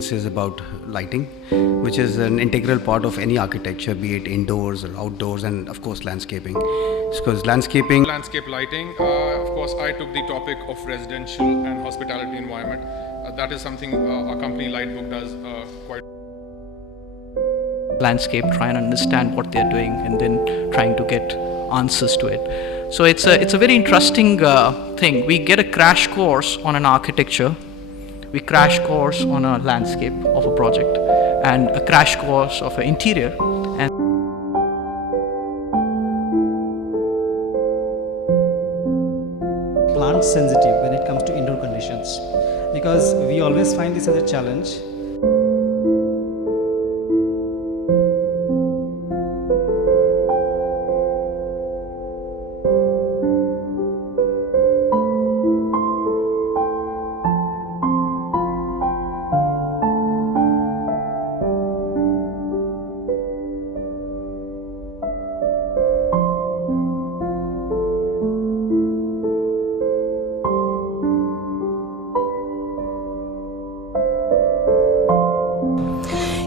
This is about lighting, which is an integral part of any architecture, be it indoors or outdoors, and of course landscaping. Because landscape lighting, of course I took the topic of residential and hospitality environment. That is something our company Lightbook does quite landscape, try and understand what they're doing, and then trying to get answers to it. So it's a very interesting thing. We get a crash course on an architecture, we crash course on a landscape of a project, and a crash course of an interior. And plant sensitive when it comes to indoor conditions, because we always find this as a challenge.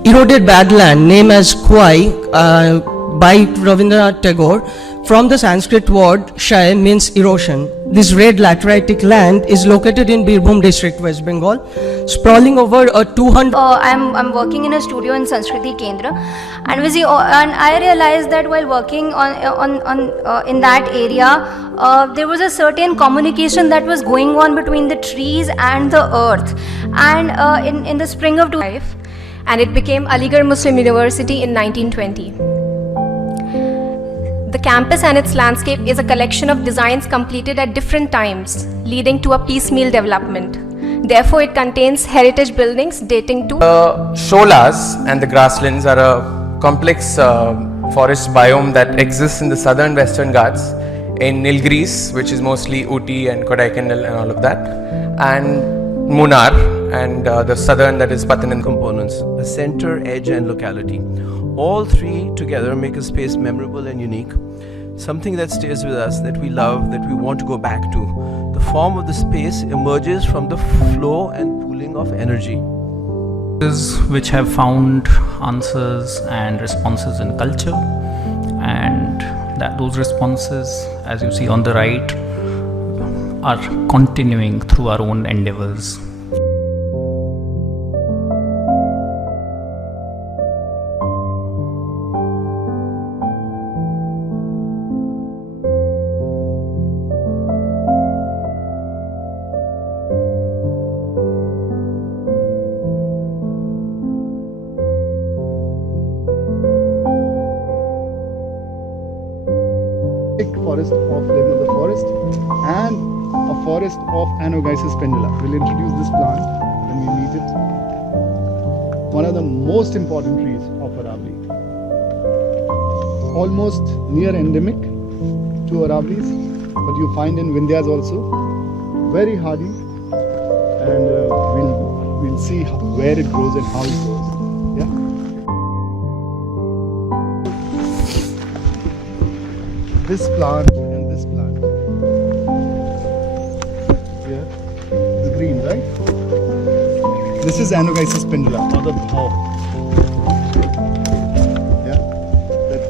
Eroded badland, named as Kwai by Rabindranath Tagore, from the Sanskrit word Shai means erosion. This red lateritic land is located in Birbhum district, West Bengal, sprawling over a 200. I'm working in a studio in Sanskriti Kendra, and I realized that while working on in that area, there was a certain communication that was going on between the trees and the earth. And in the spring of life, and it became Aligarh Muslim University in 1920. The campus and its landscape is a collection of designs completed at different times, leading to a piecemeal development. Therefore, it contains heritage buildings dating to... Sholas and the grasslands are a complex forest biome that exists in the southern Western Ghats, in Nilgiris, which is mostly Ooty and Kodaikanal and all of that, and Munnar, and the southern, that is Patan. Components, a center, edge and locality. All three together make a space memorable and unique, something that stays with us, that we love, that we want to go back to. The form of the space emerges from the flow and pooling of energy. Which have found answers and responses in culture, and that those responses, as you see on the right, are continuing through our own endeavors. Forest of Lemon of the Forest and a forest of Anogeissus pendula. We'll introduce this plant when we meet it. One of the most important trees of Aravali. Almost near endemic to Aravallis, but you find in Vindhyas also. Very hardy, and we'll see where it grows and how it grows. Yeah. This plant and this plant. Here, the green, right? This is Anogeissus pendula, or the bhav. Yeah, that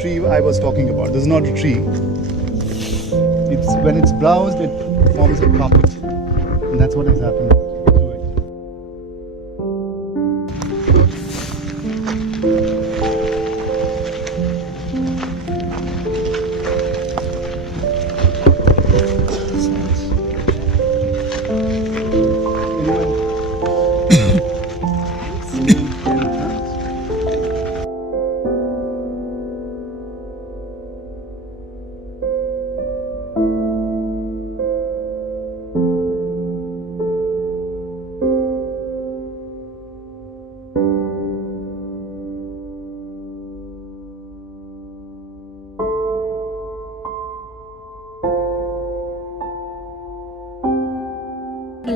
tree I was talking about. This is not a tree. When it's browsed, it forms a carpet, and that's what has happened to it.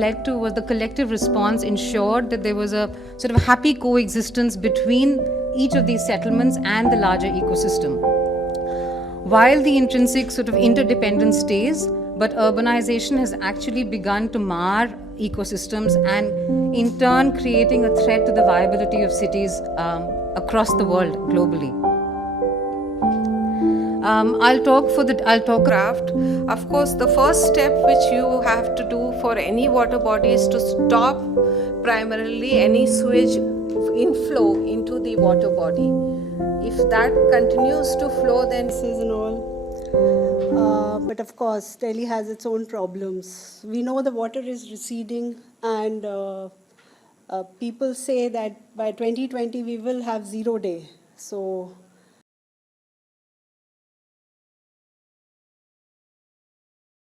led to was the collective response ensured that there was a sort of happy coexistence between each of these settlements and the larger ecosystem. While the intrinsic sort of interdependence stays, but urbanization has actually begun to mar ecosystems and in turn creating a threat to the viability of cities across the world globally. I'll talk craft. Of course, the first step which you have to do for any water body is to stop primarily any sewage inflow into the water body. If that continues to flow, then and all. But of course, Delhi has its own problems. We know the water is receding, and people say that by 2020 we will have 0 day. So